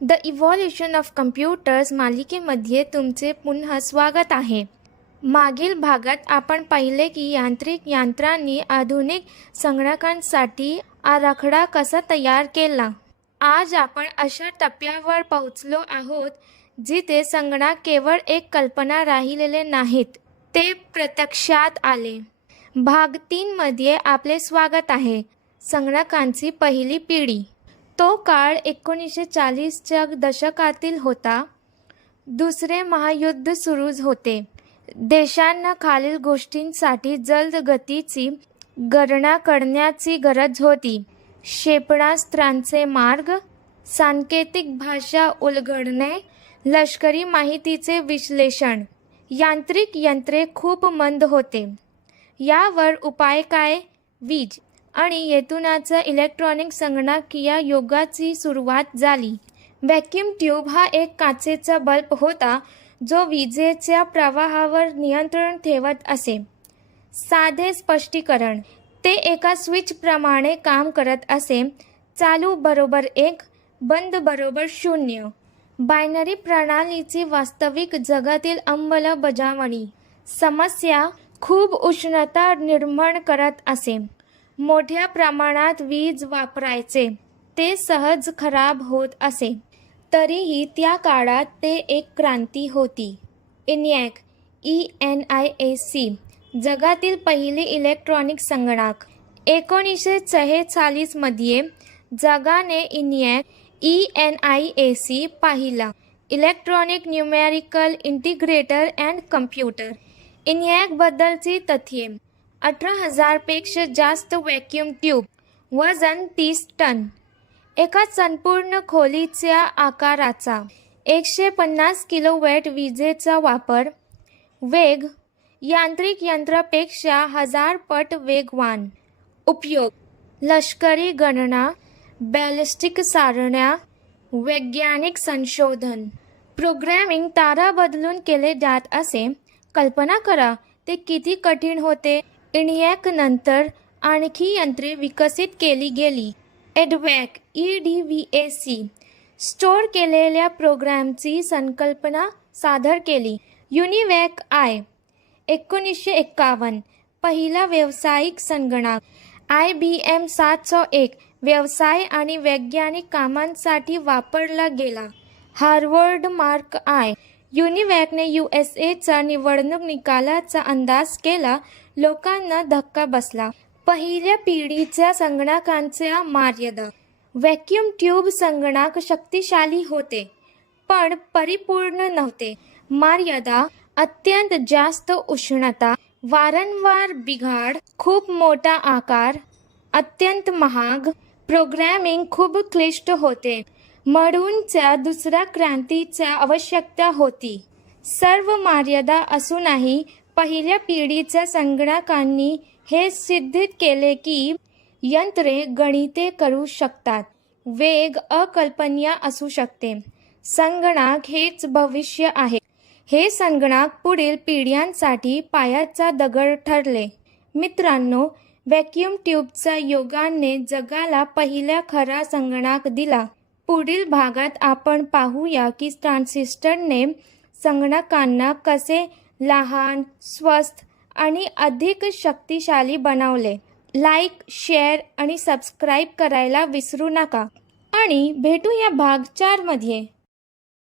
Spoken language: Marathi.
द इव्हॉल्युशन ऑफ कम्प्युटर्स मालिकेमध्ये तुमचे पुन्हा स्वागत आहे. मागील भागात आपण पाहिले की यांत्रिक यंत्रांनी आधुनिक संगणकांसाठी आराखडा कसा तयार केला. आज आपण अशा टप्प्यावर पोहोचलो आहोत जिथे संगणक केवळ एक कल्पना राहिलेले नाहीत, ते प्रत्यक्षात आले. भाग 3 मध्ये आपले स्वागत आहे. संगणकांची पहिली पिढी. तो काळ 1940च्या दशकातील होता. दुसरे महायुद्ध सुरू होते. देशांना खालील गोष्टींसाठी जलद गतीची गणना करण्याची गरज होती: क्षेपणास्त्रांचे मार्ग, सांकेतिक भाषा उलगडणे, लष्करी माहितीचे विश्लेषण. यांत्रिक यंत्रे खूप मंद होते. यावर उपाय काय? वीज आणि येथूनच इलेक्ट्रॉनिक संगणकीय युगाची सुरुवात झाली. व्हॅक्यूम ट्यूब हा एक काचेचा बल्ब होता जो विजेच्या प्रवाहावर नियंत्रण ठेवत असे. साधे स्पष्टीकरण: ते एका स्विचप्रमाणे काम करत असे. चालू बरोबर 1, बंद बरोबर 0. बायनरी प्रणालीची वास्तविक जगातील अंमलबजावणी. समस्या: खूप उष्णता निर्माण करत असे. मोठ्या प्रमाणात वीज वापरायचे. ते सहज खराब होत असे. तरीही त्या काळात ते एक क्रांती होती. ENIAC ENIAC जगातील पहिली इलेक्ट्रॉनिक संगणक. 1946 मध्ये जगाने ENIAC पाहिला. Electronic numerical integrator and computer. ENIAC बद्दलची तथ्ये: 18,000 पेक्षा जास्त व्हॅक्यूम ट्यूब, वजन 30 टन, एका संपूर्ण खोलीच्या आकाराचा, 150 किलोवॅट विजेचा वापर. वेग: यांत्रिक यंत्रापेक्षा 1000 पट वेगवान. उपयोग: लष्करी गणना, बॅलिस्टिक सारण्या, वैज्ञानिक संशोधन. प्रोग्रॅमिंग तारा बदलून केले जात असे. कल्पना करा ते किती कठीण होते. ENIAC नंतर आणखी यंत्रे विकसित केली गेली. EDVAC EDVAC स्टोअर केलेल्या प्रोग्रामची संकल्पना सादर केली. UNIVAC I 1951 पहिला व्यावसायिक संगणक. IBM 701 व्यवसाय आणि वैज्ञानिक कामांसाठी वापरला गेला. Harvard mark I. युनिवॅकने USAचा निवडणूक निकालाचा अंदाज केला. लोकांना धक्का बसला. पहिल्या पिढीच्या संगणकांच्या मर्यादा. व्हॅक्यूम ट्यूब संगणक शक्तिशाली होते पण परिपूर्ण नव्हते. मर्यादा: अत्यंत जास्त उष्णता, वारंवार बिघाड, खूप मोठा आकार, अत्यंत महाग. प्रोग्रॅमिंग खूप क्लिष्ट होते. म्हणूनच्या दुसऱ्या क्रांतीची आवश्यकता होती. सर्व मर्यादा असूनही पहिल्या पिढीच्या संगणकांनी हे सिद्ध केले की यंत्रे गणिते करू शकतात. वेग अकल्पनीय असू शकते. संगणक हेच भविष्य आहे. हे संगणक पुढील पिढ्यांसाठी पायाचा दगड ठरले. मित्रांनो, व्हॅक्यूम ट्यूबच्या युगाने जगाला पहिला खरा संगणक दिला. पुढील भागात आपण पाहूया की ट्रान्झिस्टरने संगणकांना कसे लहान, स्वस्त आणि अधिक शक्तिशाली बनवले. लाईक, शेअर आणि सबस्क्राईब करायला विसरू नका. आणि भेटूया भाग 4 मध्ये.